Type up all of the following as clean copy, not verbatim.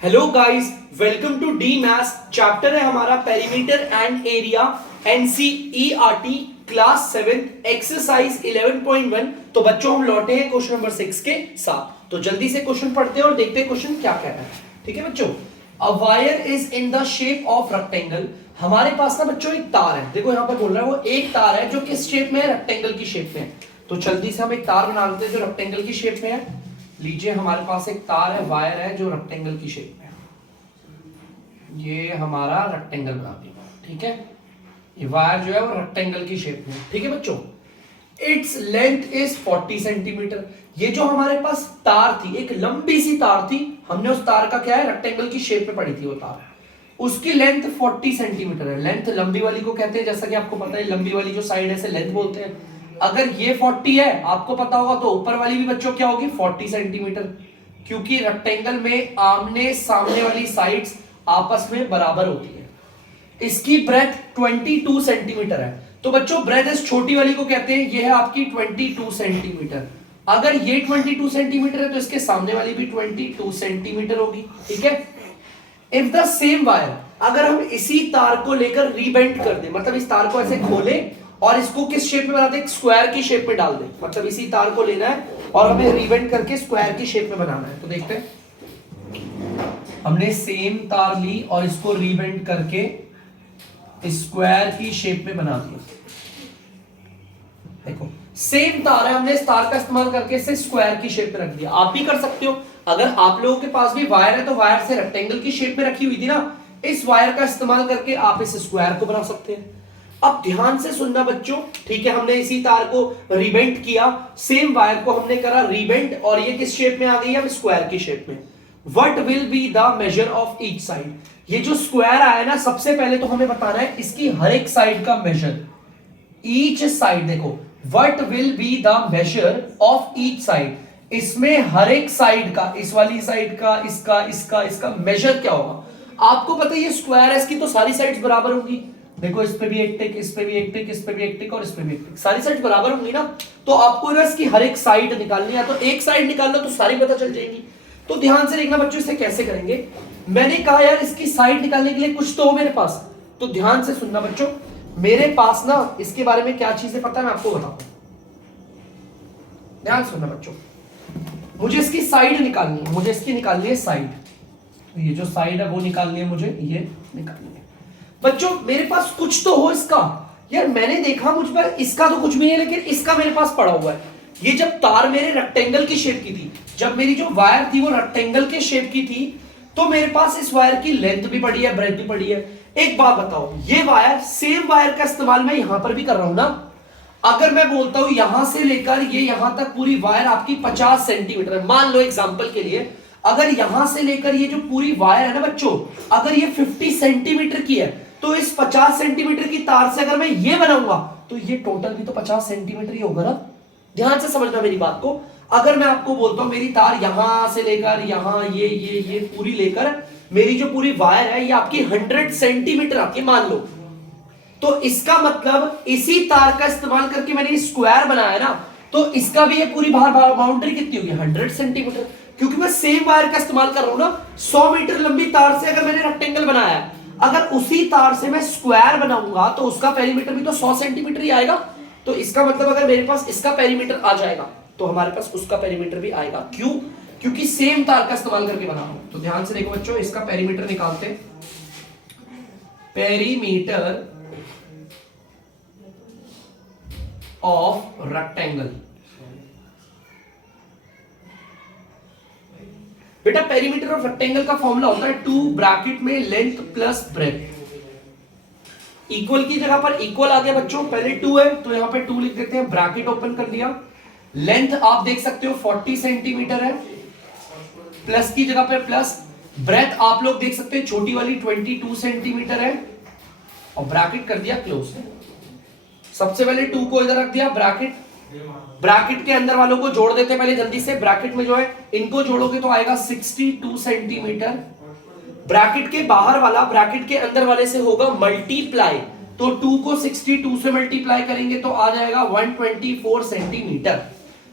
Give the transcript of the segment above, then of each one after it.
Hello guys, welcome to the maths. Chapter है हमारा perimeter and area, NCERT class 7 exercise 11.1। तो बच्चों हम लौटे हैं क्वेश्चन नंबर 6 के साथ। तो जल्दी से क्वेश्चन पढ़ते हैं और देखते हैं क्वेश्चन क्या कह रहा है। ठीक है बच्चों, a wire is in the shape of rectangle. हमारे पास ना बच्चों एक तार है, देखो यहाँ पर बोल रहा है वो एक तार है जो किस शेप में है, रेक्टेंगल की शेप में है। तो जल्दी से हम एक तार बना लेते हैं जो रेक्टेंगल की शेप में है। लीजिए हमारे पास एक तार है, वायर है जो रेक्टेंगल की शेप में है। ये हमारा रेक्टेंगल बना दिया, ठीक है। ये वायर जो है वो रेक्टेंगल की शेप में, ठीक है बच्चों। Its length is 40 centimetre. ये जो हमारे पास तार थी, एक लंबी सी तार थी, हमने उस तार का क्या है, रेक्टेंगल की शेप में पड़ी थी वो तार। उसकी लेंथ 40 सेंटीमीटर है। लेंथ लंबी वाली को कहते हैं, जैसा कि आपको पता है, लंबी वाली जो साइड है इसे लेंथ बोलते हैं। अगर ये 40 है, आपको पता होगा, तो ऊपर वाली भी बच्चों क्या होगी, 40 सेंटीमीटर, क्योंकि रेक्टेंगल में आमने सामने वाली साइड्स आपस में बराबर होती है। इसकी ब्रेथ 22 सेंटीमीटर है। तो बच्चों ब्रेथ इस छोटी वाली को कहते हैं, ये है आपकी 22 सेंटीमीटर। अगर ये 22 सेंटीमीटर है तो इसके सामने वाली भी 22 सेंटीमीटर होगी, ठीक है। इफ द सेम वायर, अगर हम इसी तार को लेकर रीबेंड कर दे, मतलब इस तार को ऐसे खोले और इसको किस शेप में बना दे, स्क्वायर की शेप में डाल दे। मतलब इसी तार को लेना है और हमें रीबेंड करके स्क्वायर की शेप में बनाना है। तो देखते हैं, हमने सेम तार ली और इसको रीबेंड करके स्क्वायर की शेप में बना दिया। देखो सेम तार है, हमने इस तार का इस्तेमाल करके इसे स्क्वायर की शेप में रख दिया। आप भी कर सकते हो, अगर आप लोगों के पास भी वायर है तो वायर से रेक्टेंगल की शेप में रखी हुई थी ना, इस वायर का इस्तेमाल करके आप इस स्क्वायर को बना सकते हैं। अब ध्यान से सुनना बच्चों, ठीक है। हमने इसी तार को रीबेंड किया, सेम वायर को हमने करा रीबेंड और ये किस शेप में आ गई, अब स्क्वायर की शेप में। What will be the measure of each side. ये जो स्क्वायर आया ना, सबसे पहले तो हमें बताना है इसकी हर एक साइड का मेजर। ईच साइड, देखो what will be the measure of each side, इसमें हर एक साइड का, इस वाली साइड का, इसका इसका इसका मेजर क्या होगा। आपको पता है ये स्क्वायर है, इसकी तो सारी साइड्स बराबर होंगी। देखो इस पे भी एक टिक, इस पे भी एक टिक, इस पे भी एक टिक और इस पे भी एक टिक, सारी साइड बराबर होंगी ना। तो आपको ना इसकी हर एक साइड निकालनी है, तो एक साइड निकालना तो सारी पता चल जाएगी। तो ध्यान से देखना बच्चों, इसे कैसे करेंगे। मैंने कहा यार इसकी साइड निकालने के लिए कुछ तो हो मेरे पास, तो ध्यान से सुनना बच्चों, मेरे पास ना इसके बारे में क्या चीजें पता है मैं आपको बताता हूं। ध्यान सुनना बच्चों, मुझे इसकी साइड निकालनी है, मुझे इसकी निकालनी है साइड। ये जो साइड है वो निकालनी है, मुझे ये निकालनी है। बच्चों मेरे पास कुछ तो हो इसका। यार मैंने देखा मुझ पर इसका तो कुछ भी नहीं है, लेकिन इसका मेरे पास पड़ा हुआ है। ये जब तार मेरे रेक्टेंगल की शेप की थी, जब मेरी जो वायर थी वो रेक्टेंगल के शेप की थी, तो मेरे पास इस वायर की लेंथ भी पड़ी है, ब्रेथ भी पड़ी है। एक बात बताओ, ये वायर, सेम वायर का इस्तेमाल मैं यहां पर भी कर रहा हूं ना। अगर मैं बोलता हूं यहां से लेकर ये यहां तक पूरी वायर आपकी 50 सेंटीमीटर है, मान लो एग्जांपल के लिए, अगर यहां से लेकर ये जो पूरी वायर है ना बच्चों, अगर ये 50 सेंटीमीटर की है, तो इस 50 सेंटीमीटर की तार से अगर मैं ये बनाऊंगा तो ये टोटल भी तो 50 सेंटीमीटर ही होगा ना। ध्यान से समझना मेरी बात को। अगर मैं आपको बोलता हूं मेरी तार यहां से लेकर यहां, ये पूरी लेकर मेरी जो पूरी वायर है ये आपकी 100 सेंटीमीटर आपकी मान लो, तो इसका मतलब इसी तार का इस्तेमाल करके मैंने स्क्वायर बनाया ना, तो इसका भी ये पूरी बाहर बाउंड्री कितनी होगी, 100 सेंटीमीटर, क्योंकि मैं सेम वायर का इस्तेमाल कर रहा हूं ना। 100 मीटर लंबी तार से अगर मैंने रेक्टेंगल बनाया है, अगर उसी तार से मैं स्क्वायर बनाऊंगा तो उसका पेरीमीटर भी तो 100 सेंटीमीटर ही आएगा। तो इसका मतलब अगर मेरे पास इसका पेरीमीटर आ जाएगा तो हमारे पास उसका पेरीमीटर भी आएगा। क्यों? क्योंकि सेम तार का इस्तेमाल करके बना रहा हूं। तो ध्यान से देखो बच्चों, इसका पेरीमीटर निकालते हैं। पेरीमीटर ऑफ रेक्टेंगल, बेटा पेरीमीटर ऑफ रेक्टेंगल का फॉर्मूला होता है 2 ब्रैकेट में लेंथ प्लस ब्रेथ। इक्वल की जगह पर इक्वल आ गया बच्चों, पहले 2 है तो यहां पे 2 लिख देते हैं, ब्रैकेट ओपन कर लिया। लेंथ आप देख सकते हो 40 सेंटीमीटर है, प्लस की जगह पर प्लस। ब्रेथ आप लोग देख सकते हैं छोटी वाली 22 सेंटीमीटर है, और ब्रैकेट कर दिया क्लोज। सबसे पहले 2 को इधर रख दिया, ब्रैकेट के अंदर वालों को जोड़ देते हैं पहले जल्दी से। ब्रैकेट में जो है इनको जोड़ोगे तो आएगा 62 सेंटीमीटर। ब्रैकेट के बाहर वाला ब्रैकेट के अंदर वाले से होगा मल्टीप्लाई, तो 2 को 62 से मल्टीप्लाई करेंगे तो आ जाएगा 124 सेंटीमीटर।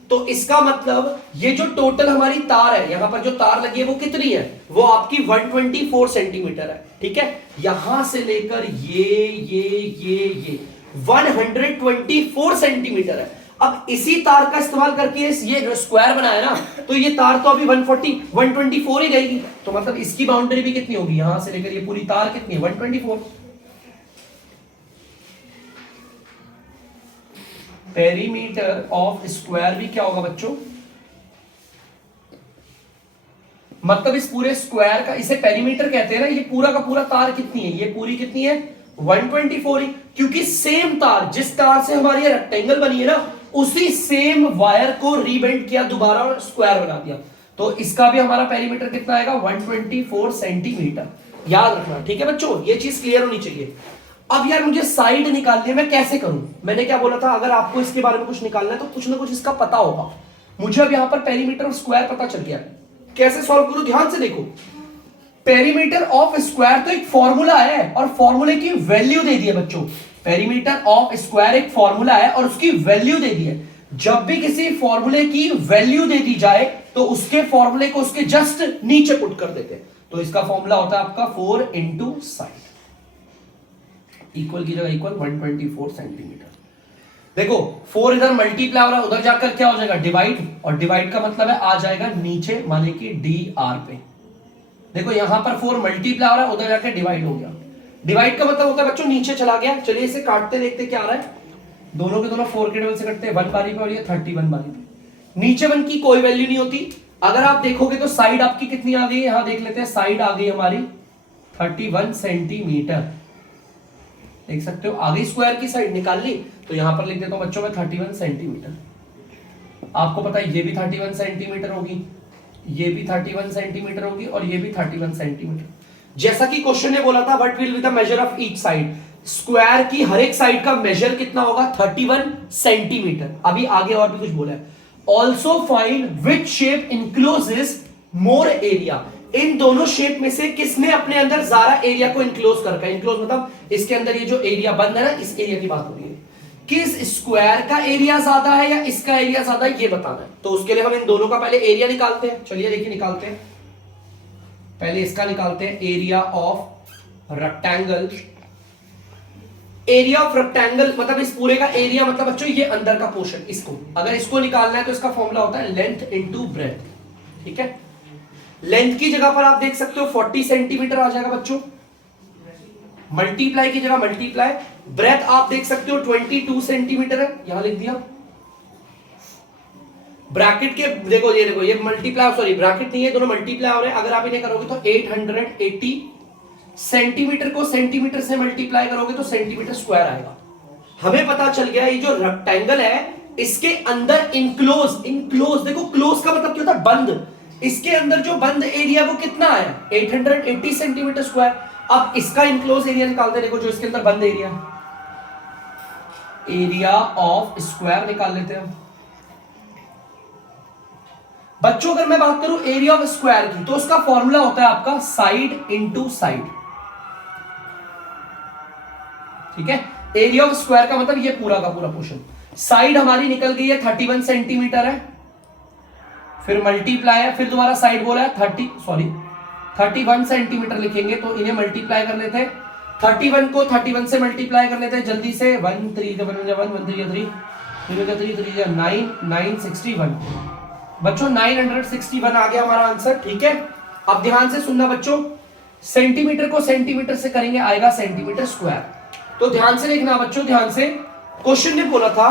तो इसका मतलब ये जो टोटल हमारी तार है, यहां पर जो तार लगी है वो कितनी है, वो आपकी 124 सेंटीमीटर है। ठीक है, यहां से लेकर ये 124 सेंटीमीटर है। अब इसी तार का इस्तेमाल करके ये जो स्क्वायर बनाया ना, तो ये तार तो अभी 124 ही रहेगी। तो मतलब इसकी बाउंड्री भी कितनी होगी, यहां से लेकर ये पूरी तार कितनी है, 124। पेरीमीटर ऑफ स्क्वायर भी क्या होगा बच्चों, मतलब इस पूरे स्क्वायर का, इसे पेरीमीटर कहते हैं ना, ये पूरा का पूरा तार कितनी है, ये पूरी कितनी है 124 ही, क्योंकि सेम तार, जिस तार से हमारी ये रेक्टेंगल बनी है ना, उसी सेम वायर को रीबेंड किया दोबारा और स्क्वायर बना दिया। तो इसका भी हमारा पेरीमीटर कितना आएगा, 124 सेंटीमीटर। याद रखना, ठीक है बच्चों, ये चीज क्लियर होनी चाहिए। अब यार मुझे साइड निकालनी है, मैं कैसे करूं, मैंने क्या बोला था, अगर आपको इसके बारे में कुछ निकालना है तो कुछ ना कुछ इसका पता होगा। मुझे अब यहां पर पेरीमीटर और स्क्वायर पता चल गया, कैसे सॉल्व करूं, ध्यान से देखो। पेरीमीटर ऑफ स्क्वायर तो एक फॉर्मूला है और फॉर्मूले की वैल्यू दे दी है बच्चों। पेरीमीटर ऑफ स्क्वायर एक फॉर्मूला है और उसकी वैल्यू दे दी है। जब भी किसी फॉर्मूले की वैल्यू दे दी जाए तो उसके फॉर्मूले को उसके जस्ट नीचे पुट कर देते हैं। तो इसका फॉर्मूला होता है आपका 4 इंटू साइड, इक्वल की जगह इक्वल 124 सेंटीमीटर। देखो 4 इधर मल्टीप्लाई हो रहा है, उधर जाकर क्या हो जाएगा डिवाइड, और डिवाइड का मतलब है आ जाएगा नीचे, माने कि डी आर पे। देखो यहां पर 4 मल्टीप्लाई हो रहा है, उधर जाकर डिवाइड हो गया। डिवाइड का मतलब होता है बच्चों नीचे चला गया। चलिए इसे काटते देखते क्या आ रहा है, दोनों के दोनों 4 के टेबल से कटते हैं, 1 बारी पे और ये 31 बारी पे। नीचे 1 की कोई वैल्यू नहीं होती। अगर आप देखोगे तो साइड आपकी कितनी आ गई, यहां देख लेते हैं, साइड आ गई हमारी 31 सेंटीमीटर। देख सकते हो आ गई, स्क्वायर की साइड निकाल ली। तो यहां पर लिख देता हूं बच्चों में 31 सेंटीमीटर। आपको पता है ये भी 31 सेंटीमीटर होगी, ये भी 31 सेंटीमीटर होगी और ये भी 31 सेंटीमीटर। जैसा कि क्वेश्चन ने बोला था what will be the measure of each side, square की हर एक साइड का मेजर कितना होगा, 31 सेंटीमीटर। अभी आगे और भी कुछ बोला है, also find which shape encloses more area. इन दोनों शेप में से किसने अपने अंदर ज्यादा एरिया को इनक्लोज कर रखा है। इनक्लोज मतलब इसके अंदर ये जो एरिया बंद है ना, इस एरिया की बात हो रही है। किस स्क्वायर का एरिया ज्यादा है या इसका एरिया ज्यादा है, ये बताना है। तो उसके लिए हम इन दोनों का पहले एरिया निकालते हैं। चलिए देखिए निकालते हैं, पहले इसका निकालते हैं, area of rectangle. Area of rectangle मतलब इस पूरे का एरिया, मतलब बच्चों ये अंदर का पोर्शन, इसको अगर इसको निकालना है तो इसका फॉर्मूला होता है लेंथ इनटू ब्रेथ। ठीक है, लेंथ की जगह पर आप देख सकते हो 40 सेंटीमीटर आ जाएगा बच्चों, मल्टीप्लाई की जगह मल्टीप्लाई। ब्रेथ आप देख सकते हो 22 सेंटीमीटर है, यहां लिख दिया। ब्रैकेट के देखो, ये देखो, ये मल्टीप्लाई, सॉरी ब्रैकेट नहीं है, दोनों मल्टीप्लाई हो रहे हैं। अगर आप इन्हें करोगे तो 880 सेंटीमीटर को सेंटीमीटर से मल्टीप्लाई करोगे तो सेंटीमीटर स्क्वायर आएगा। हमें पता चल गया ये जो रेक्टेंगल है इसके अंदर इनक्लोज, इनक्लोज देखो, क्लोज का मतलब क्या होता है, बंद। इसके अंदर जो बंद एरिया वो कितना है, 880 सेंटीमीटर स्क्वायर। अब इसका इनक्लोज एरिया निकालते, देखो जो इसके अंदर बंद एरिया, एरिया ऑफ स्क्वायर निकाल लेते हैं बच्चों। अगर मैं बात करूं एरिया ऑफ स्क्वायर की तो उसका फॉर्मूला होता है आपका साइड इनटू साइड। ठीक है, एरिया ऑफ स्क्वायर का मतलब ये पूरा का पूरा पोर्शन। साइड हमारी निकल गई है 31 सेंटीमीटर है, फिर मल्टीप्लाई है, फिर दोबारा साइड बोला है 31 सेंटीमीटर लिखेंगे तो इन्हें मल्टीप्लाई कर लेते हैं। 31 को 31 से मल्टीप्लाई कर लेते हैं जल्दी से, 1 3 1 1 3 3 9 961 बच्चों, 961 आ गया हमारा आंसर। ठीक है, अब ध्यान से सुनना बच्चों, सेंटीमीटर को सेंटीमीटर से करेंगे आएगा सेंटीमीटर स्क्वायर। तो ध्यान से देखना बच्चों, ध्यान से, क्वेश्चन ने बोला था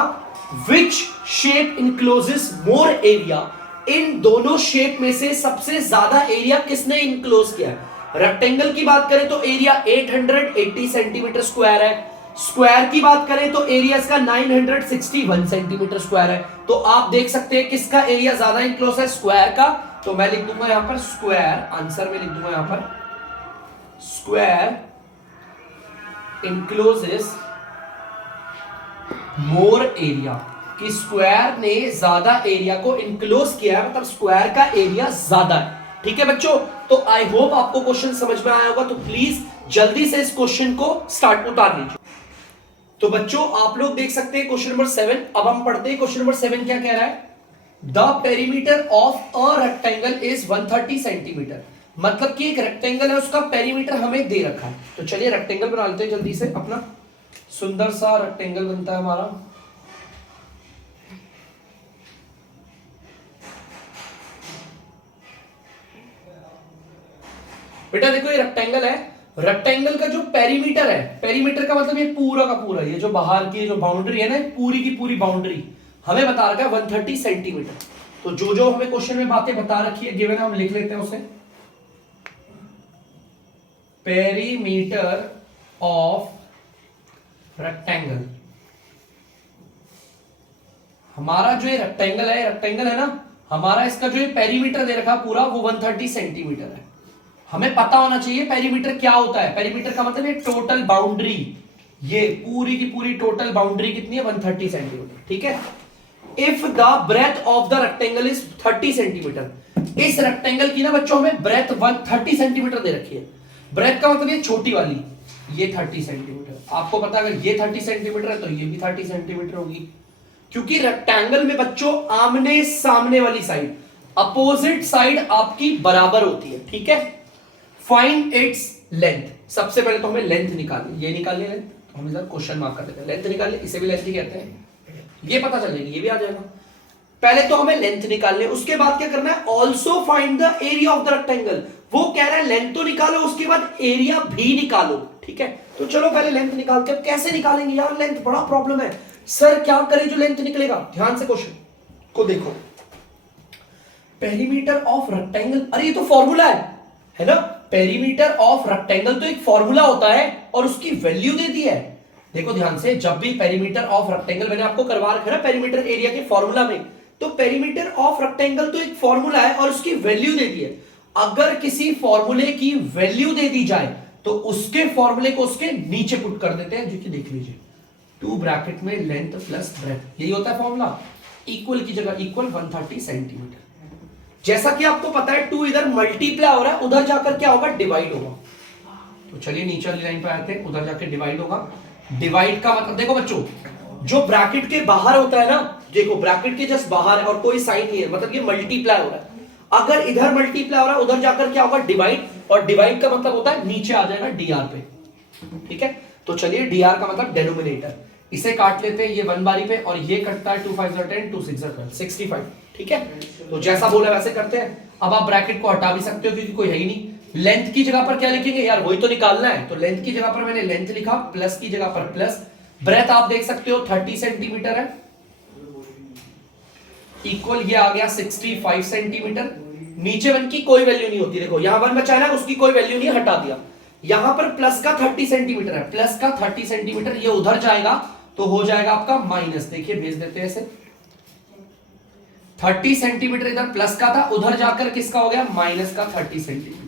विच शेप इनक्लोजेस मोर एरिया। इन दोनों शेप में से सबसे ज्यादा एरिया किसने इनक्लोज किया है। रेक्टेंगल की बात करें तो एरिया 880 सेंटीमीटर स्क्वायर है, स्क्वायर की बात करें तो एरिया इसका 961 सेंटीमीटर स्क्वायर है। तो आप देख सकते हैं किसका एरिया ज्यादा इनक्लोज है, स्क्वायर का। तो मैं लिख दूंगा यहां पर स्क्वायर, आंसर में लिख दूंगा यहां पर स्क्वायर इनक्लोजेस मोर एरिया, कि स्क्वायर ने ज्यादा एरिया को इनक्लोज किया है, मतलब स्क्वायर का एरिया ज्यादा है। ठीक है बच्चों, तो आई होप आपको क्वेश्चन समझ में आया होगा। तो प्लीज जल्दी से इस क्वेश्चन को स्टार्ट उतार लीजिए। तो बच्चों आप लोग देख सकते हैं क्वेश्चन नंबर 7। अब हम पढ़ते हैं क्वेश्चन नंबर 7 क्या कह रहा है। The perimeter of a rectangle is 130 centimetre, मतलब कि एक रेक्टेंगल है उसका पेरीमीटर हमें दे रखा है। तो चलिए रेक्टेंगल बना लेते हैं जल्दी से, अपना सुंदर सा रेक्टेंगल बनता है हमारा। बेटा देखो ये रेक्टेंगल है, रेक्टेंगल का जो पेरीमीटर है, पेरीमीटर का मतलब ये पूरा का पूरा, ये जो बाहर की जो बाउंड्री है ना, पूरी की पूरी बाउंड्री हमें बता रखा है 130 सेंटीमीटर। तो जो जो हमें क्वेश्चन में बातें बता रखी है गिवन, हम लिख लेते हैं उसे। पेरीमीटर ऑफ रेक्टेंगल, हमारा जो ये रेक्टेंगल है ना हमारा, इसका जो ये पेरीमीटर दे रखा पूरा वो 130 सेंटीमीटर है। हमें पता होना चाहिए पेरीमीटर क्या होता है। पेरीमीटर का मतलब ये टोटल बाउंड्री, ये पूरी की पूरी टोटल बाउंड्री कितनी है 130 सेंटीमीटर, ठीक है। If the breadth of the rectangle is 30 centimetre, इस रेक्टेंगल की ना बच्चों हमें ब्रेथ 130 सेंटीमीटर दे रखी है। ब्रेथ का मतलब ये छोटी वाली, ये 30 सेंटीमीटर। आपको पता है अगर ये 30 सेंटीमीटर है तो ये भी 30 सेंटीमीटर होगी, क्योंकि रेक्टेंगल में बच्चों आमने सामने वाली साइड, अपोजिट साइड आपकी बराबर होती है, ठीक है। फाइंड इट्स लेंथ, सबसे पहले तो हमें लेंथ निकालनी, ये निकालनी लेंथ, तो हम इधर क्वेश्चन मार्क कर देते हैं। लेंथ निकालनी, इसे भी लेंथ ही कहते हैं, ये पता चल जाएगी, ये भी आ जाएगा। पहले तो हमें लेंथ निकालनी, उसके बाद क्या करना है, also find the area of the rectangle. वो कह रहा है लेंथ तो निकालो, उसके बाद एरिया भी निकालो, ठीक है। तो चलो पहले लेंथ निकालते हैं। कैसे निकालेंगे यार लेंथ, बड़ा प्रॉब्लम है सर, क्या करें जो लेंथ निकलेगा। ध्यान से क्वेश्चन को देखो, पेरीमीटर ऑफ रेक्टेंगल, अरे ये तो फॉर्मूला है ना, पेरीमीटर ऑफ रेक्टेंगल तो एक फॉर्मूला होता है और उसकी वैल्यू दे दी है। देखो ध्यान से, जब भी पेरीमीटर ऑफ रेक्टेंगल, मैंने आपको करवा रखा है ना पेरीमीटर एरिया के फॉर्मूला में, तो पेरीमीटर ऑफ रेक्टेंगल तो एक फॉर्मूला है और उसकी वैल्यू दे दी है। अगर किसी फॉर्मूले की वैल्यू दे दी जाए तो उसके फॉर्मूले को उसके नीचे पुट कर देते हैं, जो कि देख लीजिए 2 ब्रैकेट में लेंथ प्लस ब्रेथ, यही होता है फॉर्मूला। इक्वल की जगह इक्वल 130 सेंटीमीटर। जैसा कि आपको पता है 2 इधर मल्टीप्लाई हो रहा है, उधर जाकर क्या होगा, डिवाइड होगा। तो चलिए नीचे वाली लाइन पे आते हैं, उधर जाकर डिवाइड होगा। डिवाइड का मतलब देखो बच्चों, जो ब्रैकेट के बाहर होता है ना, देखो ब्रैकेट के जस्ट बाहर है और कोई साइन नहीं है, मतलब ये मल्टीप्लाई हो रहा है। अगर इधर मल्टीप्लाई हो रहा है, उधर जाकर क्या होगा, डिवाइड, और डिवाइड का मतलब होता है नीचे आ जाएगा डीआर पे, ठीक है। तो चलिए डीआर का मतलब डेनोमिनेटर, इसे काट लेते हैं, ये 1 बारी पे, और ये कटता है 2 5 10 2 6 12 65, ठीक है। तो जैसा बोला वैसे करते हैं। अब आप ब्रैकेट को हटा भी सकते हो क्योंकि कोई है ही नहीं। लेंथ की जगह पर क्या लिखेंगे यार, वही तो निकालना है, तो लेंथ की जगह पर मैंने लेंथ लिखा, प्लस की जगह पर प्लस। ब्रेथ आप देख सकते हो 30 सेंटीमीटर है, इक्वल ये आ गया 65 सेंटीमीटर। नीचे 1 की कोई वैल्यू नहीं होती, देखो यहां 1 बचा है ना, उसकी कोई वैल्यू नहीं, हटा दिया। यहां पर प्लस का 30 सेंटीमीटर है, प्लस का 30 सेंटीमीटर, ये उधर जाएगा तो हो जाएगा आपका माइनस। देखिए भेज देते हैं इसे, 30 सेंटीमीटर इधर प्लस का था, उधर जाकर किसका हो गया, माइनस का 30 सेंटीमीटर।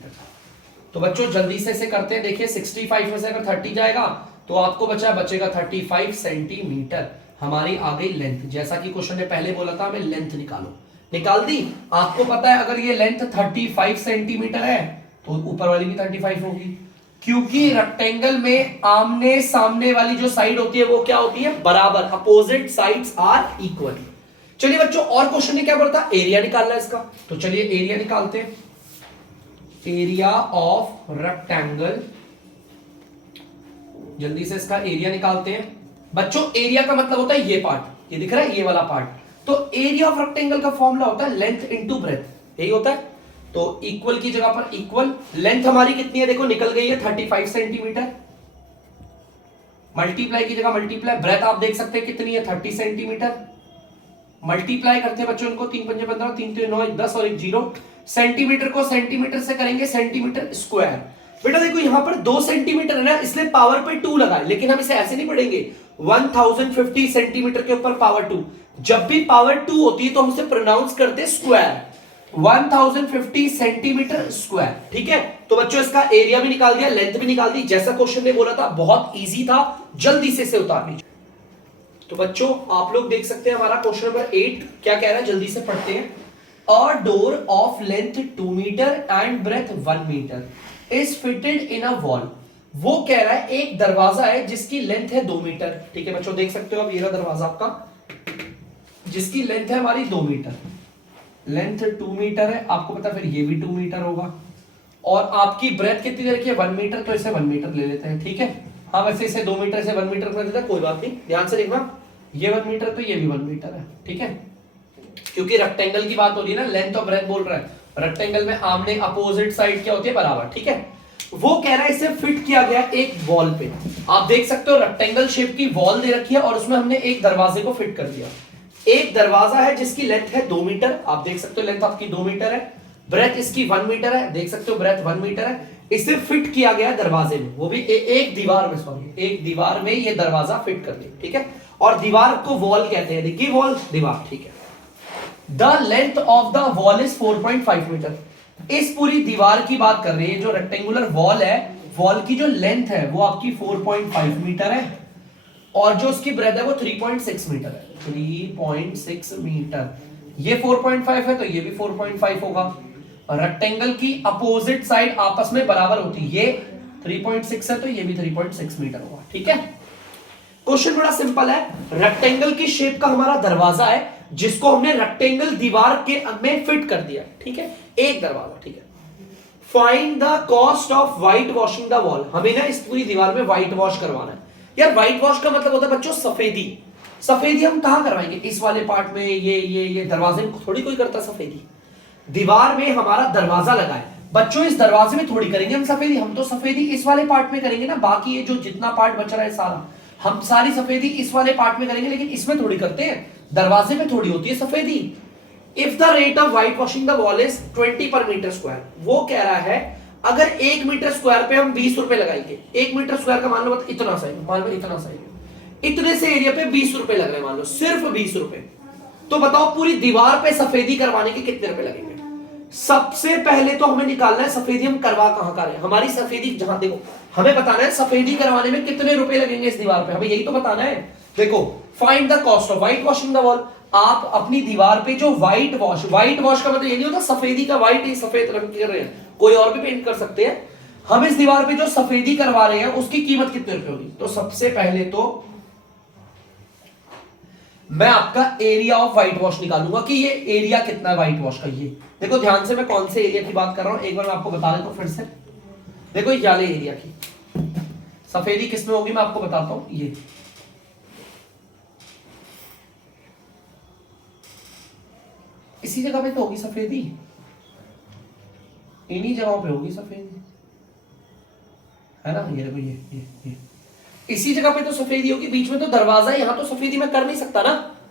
तो बच्चों जल्दी से इसे करते हैं। देखिए 65 में से अगर 30 जाएगा तो आपको बचेगा 35 सेंटीमीटर। हमारी आ गई लेंथ, जैसा कि क्वेश्चन ने पहले बोला था हमें लेंथ निकालो, निकाल दी। आपको पता है अगर ये लेंथ 35 सेंटीमीटर है तो ऊपर वाली भी 35 होगी, क्योंकि रेक्टेंगल में आमने सामने वाली जो साइड होती है वो क्या होती है, बराबर, अपोजिट साइड्स आर इक्वल। चलिए बच्चों और क्वेश्चन ने क्या बोला था, एरिया निकालना है इसका, तो चलिए एरिया निकालते हैं। एरिया ऑफ रेक्टेंगल, जल्दी से इसका एरिया निकालते हैं। बच्चों एरिया का मतलब होता है ये पार्ट, ये दिख रहा है ये वाला पार्ट। तो एरिया ऑफ रेक्टेंगल का फॉर्मूला होता है लेंथ इनटू ब्रेथ, यही होता है। तो इक्वल की जगह पर इक्वल, लेंथ हमारी कितनी है देखो निकल गई है 35 सेंटीमीटर, मल्टीप्लाई की जगह मल्टीप्लाई, ब्रेथ आप देख सकते हैं कितनी है 30 सेंटीमीटर। मल्टीप्लाई करते हैं बच्चों इनको, 3 5 15, 3 3 9 10 और 1 0। सेंटीमीटर को सेंटीमीटर से करेंगे सेंटीमीटर स्क्वायर। बेटा देखो यहां पर 2 सेंटीमीटर है ना, इसलिए पावर पे 2 लगा है, लेकिन हम इसे ऐसे नहीं पढ़ेंगे 1050 सेंटीमीटर के ऊपर पावर 2। जब भी पावर 2 होती है तो हम इसे प्रोनाउंस करते हैं स्क्वायर, 1050 सेंटीमीटर स्क्वायर, ठीक है। तो बच्चों इसका एरिया भी निकाल दिया, लेंथ भी निकाल दी, जैसा क्वेश्चन ने बोला था, बहुत इजी था, जल्दी से इसे उतार लीजिए। तो बच्चों आप लोग देख सकते हैं हमारा क्वेश्चन नंबर 8 क्या कह रहा है, जल्दी से पढ़ते हैं। A door of length 2 metre and breadth 1 metre is fitted in a wall. वो कह रहा है एक दरवाजा है जिसकी लेंथ है 2 मीटर, ठीक है बच्चों देख सकते हो, अब ये रहा दरवाजा आपका, जिसकी लेंथ है हमारी 2 मीटर। लेंथ 2 मीटर है, आपको पता फिर ये भी 2 मीटर होगा, और आपकी ब्रेथ कितनी देर की है 1 मीटर, तो इसे 1 मीटर ले लेते हैं, ठीक है। हाँ वैसे इसे 2 मीटर से 1 मीटर कर देते हैं, कोई बात नहीं, ध्यान से देखना, ये 1 मीटर तो ये भी 1 मीटर है, ठीक है, क्योंकि रेक्टेंगल की बात हो रही है ना, लेंथ और ब्रेथ बोल रहा है, रेक्टेंगल में आमने अपोजिट साइड क्या होती है, बराबर, ठीक है। वो कह रहा है इसे फिट किया गया एक वॉल पे, आप देख सकते हो रेक्टेंगल शेप की वॉल दे रखी है और उसमें हमने एक दरवाजे को फिट कर दिया। एक दरवाजा है जिसकी लेंथ है 2 मीटर, आप देख सकते हो लेंथ आपकी 2 मीटर है, ब्रेथ इसकी 1 मीटर है, देख सकते हो ब्रेथ 1 मीटर है, इसे फिट किया गया दरवाजे में, वो भी एक दीवार में, सॉरी एक दीवार में ये दरवाजा फिट कर दिया, ठीक है। और दीवार को वॉल कहते हैं, देखिए वॉल दीवार, ठीक है। The length of the wall is 4.5 metre, इस पूरी दीवार की बात कर रही है, जो रेक्टेंगुलर वॉल है, वॉल की जो लेंथ है वो आपकी 4.5 मीटर है, और जो उसकी ब्रेथ है वो 3.6 मीटर है, 3.6 मीटर, ये 4.5 है तो ये भी 4.5 होगा, रेक्टेंगल की अपोजिट साइड आपस में बराबर होती है, ये 3.6 है तो ये भी 3.6 मीटर होगा, ठीक है। क्वेश्चन बड़ा सिंपल है, रेक्टेंगल की शेप का हमारा दरवाजा है जिसको हमने रेक्टेंगल दीवार के में फिट कर दिया, ठीक है, एक दरवाजा, ठीक है। Find the cost of white washing the wall, हमें ना इस पूरी दीवार में व्हाइट वॉश करवाना है। यार व्हाइट वॉश का मतलब होता है बच्चों सफेदी, सफेदी हम कहां करवाएंगे, इस वाले पार्ट में, ये दरवाजे में थोड़ी कोई करता सफेदी, दीवार में हमारा दरवाजा लगा है बच्चों, इस दरवाजे में थोड़ी करेंगे हम सफेदी, हम तो सफेदी इस वाले पार्ट में करेंगे ना, बाकी ये जो जितना पार्ट बच रहा है सारा, हम सारी सफेदी इस वाले पार्ट में करेंगे, लेकिन इसमें थोड़ी करते हैं, दरवाजे में थोड़ी होती है सफेदी। If the rate of white washing the wall is 20 पर मीटर स्क्वायर, वो कह रहा है अगर 1 मीटर स्क्वायर पे हम 20 रुपए लगाएंगे, 1 मीटर स्क्वायर का मान लो इतना सा है, मान लो इतना सा है, इतने से एरिया पे 20 रुपए लग रहे हैं, मान लो सिर्फ 20 रुपए, तो बताओ पूरी दीवार पे सफेदी करवाने के कितने रुपए लगेंगे। सबसे पहले तो हमें निकालना है सफेदी हम करवा कहां कर रहे हैं, हमारी सफेदी जहां, देखो हमें बताना है सफेदी करवाने में कितने रुपए लगेंगे इस दीवार पे, हमें यही तो बताना है। देखो find the cost of white washing the wall, आप अपनी दीवार पे जो व्हाइट वॉश का मतलब ये नहीं होता सफेदी का, व्हाइट ही सफेद रंग कर रहे हैं, कोई और भी पेंट कर सकते हैं, हम इस दीवार पे जो सफेदी करवा रहे हैं उसकी कीमत कितने रुपए होगी। तो सबसे पहले तो मैं आपका एरिया ऑफ व्हाइट वॉश निकालूंगा कि ये एरिया कितना है व्हाइट वॉश का। ये देखो ध्यान से मैं कौन से एरिया की बात कर रहा हूं, एक बार मैं आपको बता देता हूं फिर से, देखो ये वाले एरिया की सफेदी किसमें होगी मैं आपको बताता हूं, ये इसी जगह पे तो होगी सफेदी, इन्हीं जगहों पे होगी सफेदी, है ना, ये देखो ये इसी जगह पे तो सफेदी होगी, बीच में तो दरवाजा है, यहां तो सफेदी मैं कर नहीं सकता ना,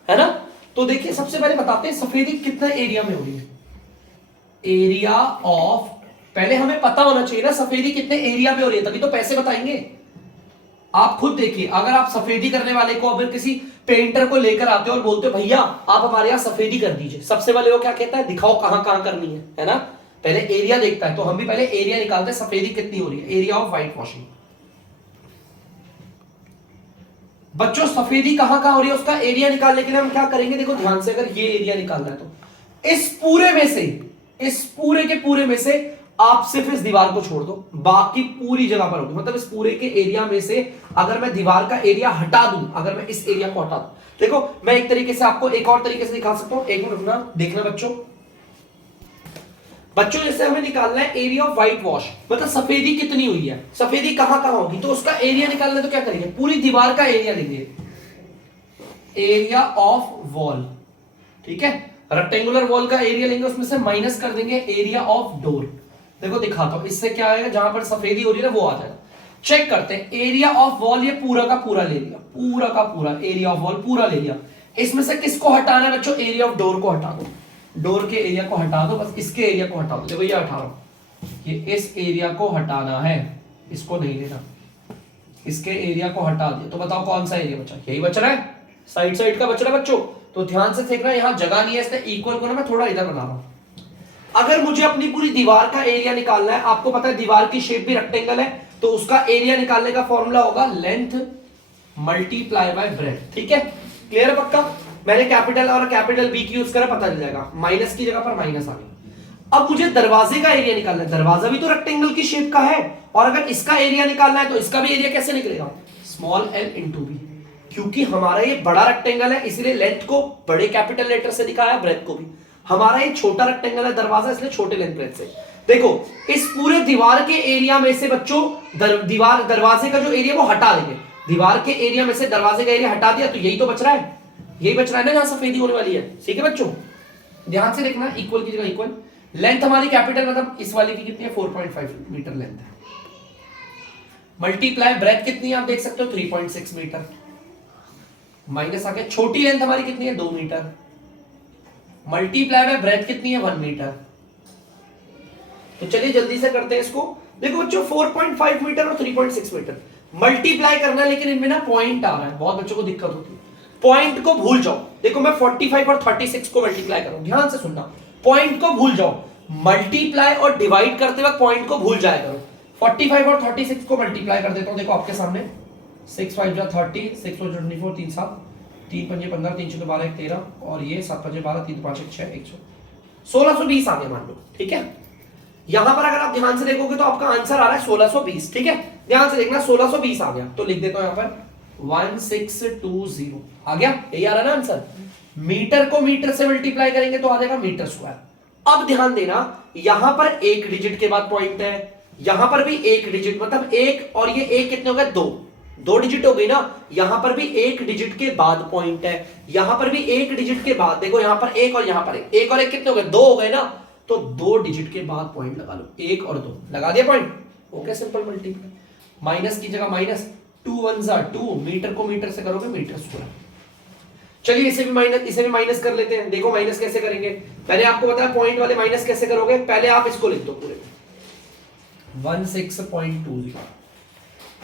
है ना। तो देखिए सबसे पहले बताते हैं सफेदी कितने एरिया में हो रही है, एरिया ऑफ, पहले हमें पता होना चाहिए ना सफेदी कितने एरिया में हो रही है, तभी तो पैसे बताएंगे। आप खुद देखिए, अगर आप सफेदी करने वाले को, अगर किसी पेंटर को लेकर आते हो और बोलते हो भैया आप हमारे यहां सफेदी कर दीजिए, सबसे पहले वो क्या कहता है, दिखाओ कहां कहां करनी है ना, पहले एरिया देखता है, तो हम भी पहले एरिया निकालते हैं सफेदी कितनी हो रही है, एरिया ऑफ व्हाइट वॉशिंग। बच्चों सफेदी कहां कहां हो रही है उसका एरिया निकालने के लिए हम क्या करेंगे, देखो ध्यान से, अगर ये एरिया निकालना है तो इस पूरे में से, इस पूरे के पूरे में से आप सिर्फ इस दीवार को छोड़ दो, बाकी पूरी जगह पर होगी, मतलब इस पूरे के एरिया में से अगर मैं दीवार का एरिया हटा दूं, अगर मैं इस एरिया को हटा दूं, देखो मैं एक तरीके से आपको एक और तरीके से दिखा सकता हूं, एक मिनट रुकना, देखना बच्चों जैसे हमें निकालना है एरिया ऑफ व्हाइट वॉश, मतलब सफेदी कितनी हुई है, सफेदी कहां कहां होगी, तो उसका एरिया निकालना है तो क्या करेंगे, पूरी दीवार का एरिया लेंगे, एरिया ऑफ वॉल, ठीक है, रेक्टेंगुलर वॉल का एरिया लेंगे, उसमें से माइनस कर देंगे एरिया ऑफ डोर। देखो दिखाता हूं, इससे क्या आएगा, जहां पर सफेदी हो रही है ना वो आ जाएगा। चेक करते हैं, एरिया ऑफ वॉल ये पूरा का पूरा ले लिया, पूरा का पूरा एरिया ऑफ वॉल पूरा ले लिया, इसमें से किसको हटाना है बच्चों, एरिया ऑफ डोर को हटा दो, डोर के एरिया को हटा दो, बस इसके एरिया को हटा दो, देखो ये हटा रहा हूं, ये इस एरिया को हटाना है, इसको नहीं लेना, इसके एरिया को हटा दिया, तो बताओ कौन सा एरिया बचा, यही बच रहा है, साइड साइड का बच रहा है बच्चों। तो ध्यान से देखना, यहां जगह नहीं है, इसलिए इक्वल को ना मैं थोड़ा इधर बना रहा हूं। अगर मुझे अपनी पूरी दीवार का एरिया निकालना है, आपको पता है दीवार की शेप भी रेक्टेंगल है, तो उसका एरिया निकालने का फॉर्मूला होगा लेंथ मल्टीप्लाई बाय ब्रेथ, ठीक है, क्लियर है पक्का। मैंने कैपिटल और कैपिटल बी की यूज करा, पता चल जाएगा, माइनस की जगह पर माइनस आ गया। अब मुझे दरवाजे का एरिया निकालना है, दरवाजा भी तो रेक्टेंगल की शेप का है, और अगर इसका एरिया निकालना है तो इसका भी एरिया कैसे निकलेगा, स्मॉल एल इंटू बी, क्योंकि हमारा ये बड़ा रेक्टेंगल है इसलिए लेंथ को बड़े कैपिटल लेटर से दिखाया, ब्रेथ को भी। हमारा एक छोटा रेक्टेंगल है दरवाजा, इसलिए छोटे लेंथ ब्रेथ से। देखो इस पूरे दीवार के एरिया में से बच्चों दरवाजे का जो एरिया वो हटा देंगे, दीवार के एरिया में से दरवाजे का एरिया हटा दिया तो यही तो बच रहा है, यही बच रहा है ना जहां सफेदी होने वाली है। ठीक है बच्चों, ध्यान से देखना, इक्वल की जगह इक्वल। लेंथ हमारी कैपिटल मतलब इस वाली की कितनी है 4.5 मीटर लेंथ है, मल्टीप्लाई ब्रेथ कितनी है आप देख सकते हो 3.6 मीटर, माइनस आ गया छोटी लेंथ हमारी कितनी है 2 मीटर, मल्टीप्लाई बाय ब्रेथ कितनी है 1 मीटर। तो चलिए जल्दी से करते हैं इसको। देखो बच्चों 4.5 मीटर और 3.6 मीटर मल्टीप्लाई करना है, लेकिन इनमें ना पॉइंट आ रहा है, बहुत बच्चों को दिक्कत होती है। पॉइंट को भूल जाओ, देखो मैं 45 और 36 को मल्टीप्लाई करूं, ध्यान से सुनना, पॉइंट को भूल जाओ, मल्टीप्लाई और डिवाइड करते वक्त पॉइंट को भूल जाया करो। 45 और 36 को मल्टीप्लाई कर देता हूं, देखो आपके सामने 6 5 जा 30, 6 4 24, 3 7, 3 5 15, 3 6 12 1 13 और ये 7 5 12, 3 5 1 6 1620 आ गया मान लो। ठीक है, यहां पर अगर आप ध्यान से देखोगे तो आपका आंसर आ रहा है 1620। ठीक है, ध्यान से देखना 1620 आ गया, तो लिख देता हूं यहां पर 1620 आ गया, यही आ रहा है ना आंसर। मीटर को मीटर से मल्टीप्लाई करेंगे तो आ जाएगा मीटर स्क्वायर। अब ध्यान देना, यहां पर एक डिजिट के बाद पॉइंट है, यहां पर भी एक डिजिट, मतलब एक और ये एक कितने हो गए 2 डिजिट हो गई ना, यहां पर भी एक डिजिट के बाद पॉइंट है, यहां पर भी एक डिजिट के बाद, देखो यहां पर एक और यहां पर एक और एक कितने हो गए 2 हो गए ना, तो 2 डिजिट के बाद पॉइंट लगा लो, 1 और 2 लगा दिया point. Okay, simple multiply, minus की जगह माइनस, 2 1 जा 2, मीटर को मीटर से करोगे मीटर स्क्वायर। चलिए इसे भी माइनस कर लेते हैं। देखो माइनस कैसे करेंगे, पहले आपको बताया पॉइंट वाले माइनस कैसे करोगे, पहले आप इसको लिख दो पूरे 16.20,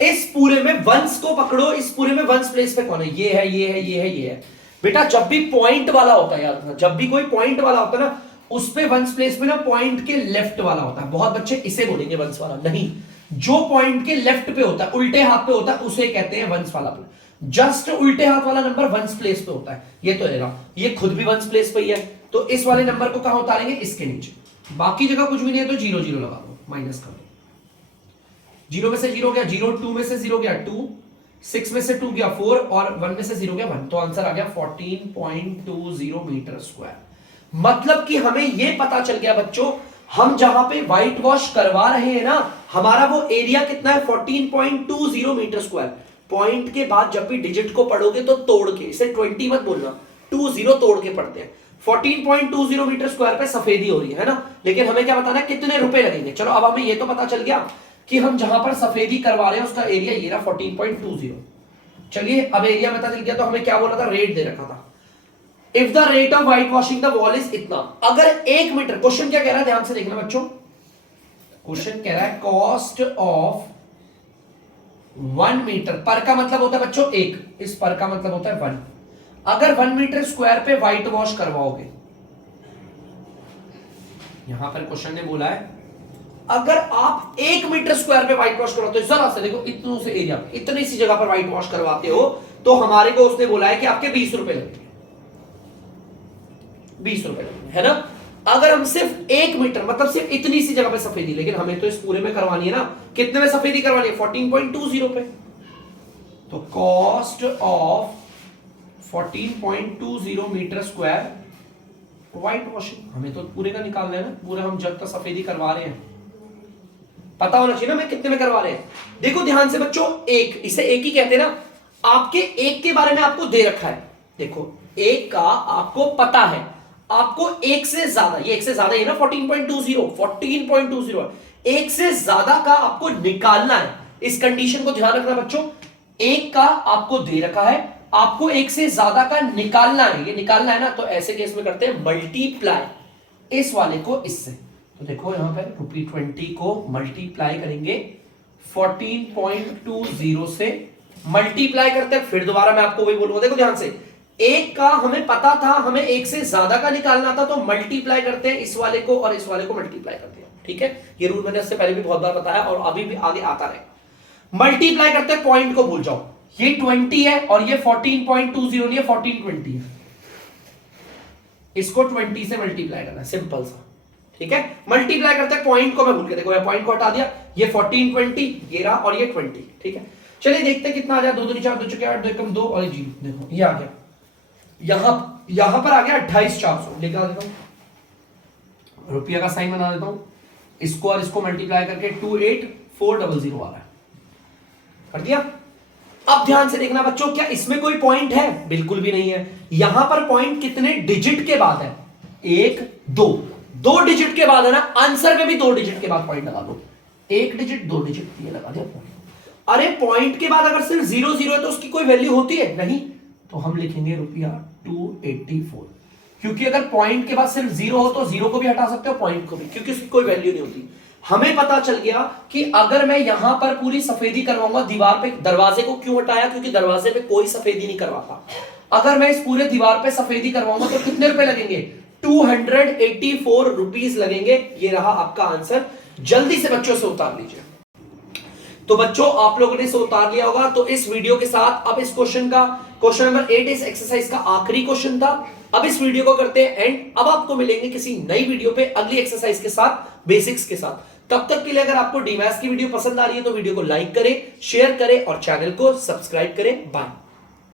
इस पूरे में वंस को पकड़ो, इस पूरे में वंस प्लेस पे कौन है, ये है ये है ये है ये है। बेटा जब भी पॉइंट वाला होता है, याद रखना, जब भी कोई पॉइंट वाला होता है ना, उस पे वंस प्लेस पे ना पॉइंट के लेफ्ट वाला होता है। बहुत बच्चे इसे बोलेंगे वंस वाला, नहीं, जो पॉइंट के लेफ्ट पे होता है, उल्टे हाथ पे होता है, उसे कहते हैं वंस वाला। जस्ट उल्टे हाथ वाला नंबर वंस प्लेस पे होता है, ये तो है, ये खुद भी वंस प्लेस पे ही है, तो इस वाले नंबर को कहां उतारेंगे, इसके नीचे। बाकी जगह कुछ भी नहीं है तो 0 0 लगा दो, माइनस कर दो, 0 में से 0 गया 0, 2 में से 0 गया 2, 6 में से 2 गया 4 और 1 में से 0 गया 1, तो आंसर आ गया 14.20 मीटर स्क्वायर। मतलब कि हमें यह पता चल गया बच्चों, हम जहां पे व्हाइट वॉश करवा रहे हैं ना, हमारा वो एरिया कितना है 14.20 मीटर स्क्वायर। पॉइंट के बाद जब भी डिजिट को पढ़ोगे तो तोड़ के, इसे 20 मत बोलना, 20 तोड़ के पढ़ते हैं। 14.20 मीटर स्क्वायर पे सफेदी हो रही है ना, लेकिन हमें क्या बताना है कितने रुपए लगेंगे। चलो अब हमें ये तो पता चल गया कि हम जहां पर सफेदी करवा रहे हैं उसका एरिया ये रहा 14.20। चलिए अब एरिया पता चल गया, तो हमें क्या बोला था, रेट दे रखा था, if the rate of white washing the wall is इतना। अगर 1 मीटर, क्वेश्चन क्या कह रहा है ध्यान से देखना बच्चों, क्वेश्चन कह रहा है कॉस्ट ऑफ 1 मीटर, पर का मतलब होता है बच्चों 1, इस पर का मतलब होता है 1। अगर 1 मीटर स्क्वायर पे व्हाइट वॉश करवाओगे, यहां पर क्वेश्चन ने बोला है अगर आप 1 मीटर स्क्वायर पे व्हाइट वॉश करवाते हो, जरा से देखो इतने से एरिया पे, इतनी सी जगह पर व्हाइट वॉश करवाते हो, तो हमारे को उसने बोला है कि आपके 20 रुपए लगेंगे, 20 रुपए लगेंगे, है ना। अगर हम सिर्फ 1 मीटर मतलब सिर्फ इतनी सी जगह पे सफेदी, लेकिन हमें तो इस पूरे में करवानी है ना, कितने में सफेदी करवानी है 14.20 पे, तो cost of 14.20 metre square white washing, हमें तो पूरे का निकालना है ना, पूरा हम जब तक सफेदी करवा रहे हैं पता होना चाहिए ना मैं कितने में करवा रहे हैं। देखो ध्यान से बच्चों, एक, इसे एक ही कहते हैं ना, आपके एक के बारे में आपको दे रखा है, देखो एक का आपको पता है, आपको एक से ज्यादा, ये एक से ज्यादा है ना 14.20 एक से ज्यादा का आपको निकालना है। इस कंडीशन को ध्यान रखना बच्चों, एक का आपको दे रखा है, आपको एक से ज्यादा का निकालना है, ये निकालना है ना, तो ऐसे केस में करते हैं मल्टीप्लाई इस वाले को इससे। तो देखो यहां पर ₹20 को मल्टीप्लाई करेंगे 14.20 से, मल्टीप्लाई करते हैं, फिर दोबारा मैं आपको वही बोलूंगा, देखो ध्यान से, एक का हमें पता था, हमें एक से ज्यादा का निकालना था, तो मल्टीप्लाई करते हैं इस वाले को और इस वाले को मल्टीप्लाई करते हैं। ठीक है, ये रूल मैंने इससे पहले भी बहुत बार बताया और अभी भी आगे आता रहे। मल्टीप्लाई करते हैं, पॉइंट को भूल जाओ, ये 20 है और ये 14.20 नहीं है, 1420 है, इसको 20 से मल्टीप्लाई करना है, सिंपल सा। ठीक है, मल्टीप्लाई करते हैं, पॉइंट को मैं भूल के, देखो मैं पॉइंट को हटा दिया, ये 1420 ये रहा और ये 20। ठीक है, चलिए देखते हैं कितना आ जाए, 2 2 4 2 चुके 8 2 1 2 और 0, देखो ये आ गया, यहां पर आ गया 28,400, लिखा देखो रुपया का साइन बना देता हूं, इसको और इसको मल्टीप्लाई करके 28400 आ रहा है, कर दिया। अब ध्यान से देखना बच्चों, क्या इसमें कोई पॉइंट है? बिल्कुल भी नहीं है। यहां पर पॉइंट कितने डिजिट के बाद है? 1 2, 2 डिजिट के बाद है ना, आंसर में भी 2 डिजिट के बाद पॉइंट लगा दो, 1 डिजिट 2 डिजिट, ये लगा दिया पॉइंट। अरे पॉइंट के बाद अगर सिर्फ 0 0 है तो उसकी कोई वैल्यू होती है? नहीं, तो हम लिखेंगे रुपया 284, क्योंकि अगर पॉइंट के बाद सिर्फ 0 हो तो 0 को भी हटा सकते हो, पॉइंट को भी, क्योंकि उसकी कोई वैल्यू नहीं होती। हमें पता चल गया कि अगर मैं यहां पर पूरी सफेदी करवाऊंगा दीवार पे, दरवाजे को क्यों हटाया? क्योंकि दरवाजे पे कोई सफेदी नहीं करवाता। अगर मैं इस पूरे दीवार पे सफेदी करवाऊंगा तो कितने रुपए लगेंगे? 284 रुपीज लगेंगे। ये रहा आपका आंसर। जल्दी से बच्चों से उतार लीजिए। तो बच्चों आप लोगों ने इसे उतार लिया होगा। तो इस वीडियो के साथ अब इस क्वेश्चन नंबर 8 इस एक्सरसाइज का आखिरी क्वेश्चन था। अब इस वीडियो को करते हैं एंड। अब आपको मिलेंगे किसी नई वीडियो पे अगली एक्सरसाइज के साथ, बेसिक्स के साथ। तब तक के लिए अगर आपको डीमैथ्स की वीडियो पसंद आ रही है तो वीडियो को लाइक करें, शेयर करें और चैनल को सब्सक्राइब करें। बाय।